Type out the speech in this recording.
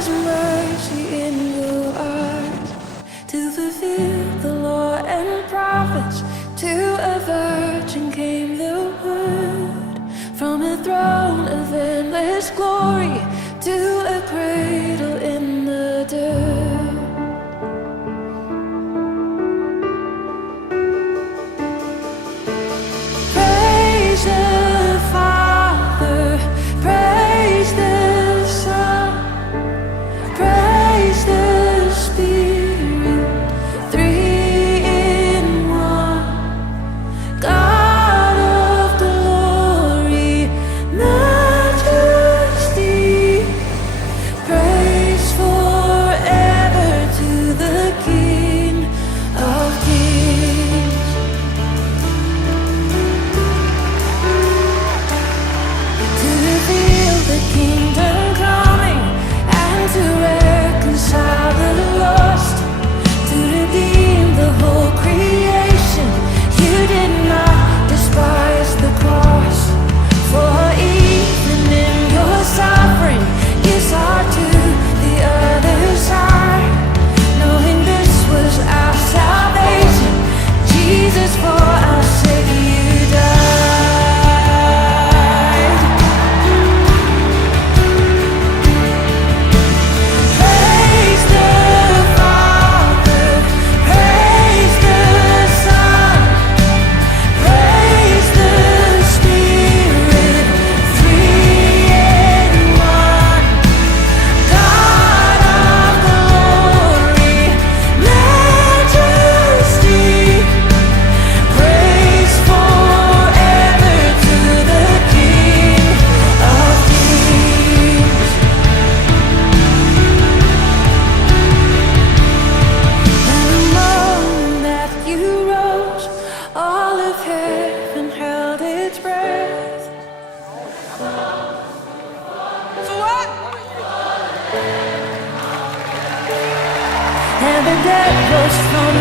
is mercy in your eyes to fulfill the law and prophets. To a virgin came the word, from a throne of endless glory to a cradle in the dirt. Praise the Father, praise the Son, praise the Spirit, three in one. God of glory, majesty, praise forever to the King of Kings. To reveal the kingdom coming and to reconcile the lost, to redeem the whole creation. You did not despise the cross, for even in your suffering you saw to the other side, knowing this was our salvation. Jesus, for our sake you died. Praise the Father, praise the Son, praise the Spirit, three in one. God of glory, majesty, praise forever to the King of Kings. And the moment that you rose, all of heaven held its breath. So what? And the dead rose from